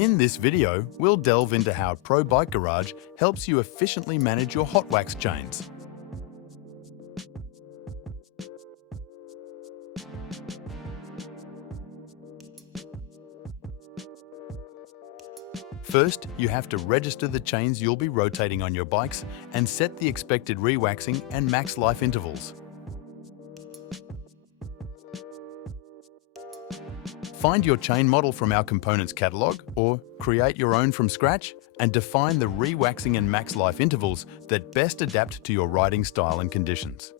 In this video, we'll delve into how ProBikeGarage helps you efficiently manage your hot wax chains. First, you have to register the chains you'll be rotating on your bikes and set the expected re-waxing and max life intervals. Find your chain model from our components catalog or create your own from scratch and define the re-waxing and max life intervals that best adapt to your riding style and conditions.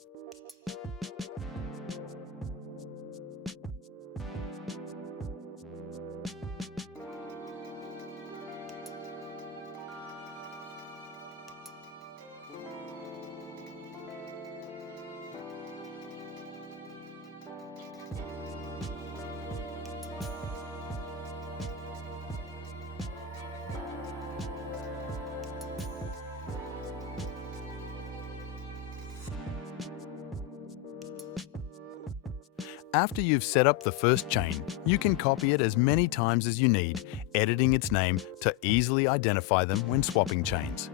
After you've set up the first chain, you can copy it as many times as you need, editing its name to easily identify them when swapping chains.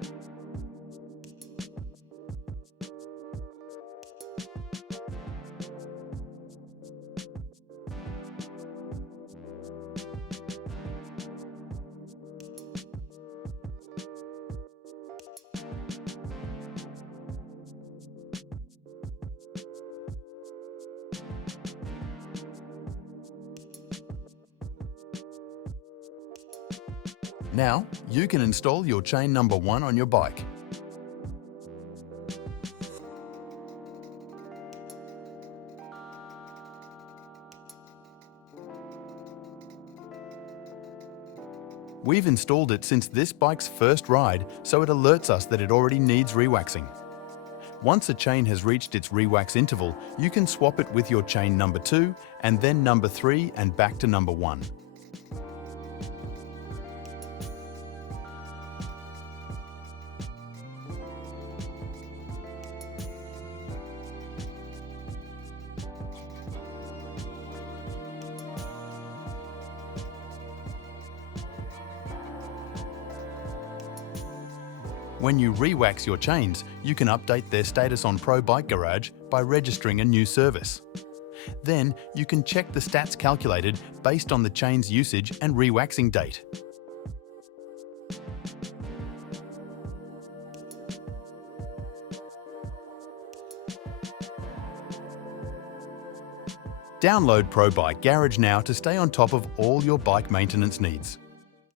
Now, you can install your chain number 1 on your bike. We've installed it since this bike's first ride, so it alerts us that it already needs re-waxing. Once a chain has reached its re-wax interval, you can swap it with your chain number 2 and then number 3 and back to number 1. When you re-wax your chains, you can update their status on ProBikeGarage by registering a new service. Then, you can check the stats calculated based on the chain's usage and re-waxing date. Download ProBikeGarage now to stay on top of all your bike maintenance needs.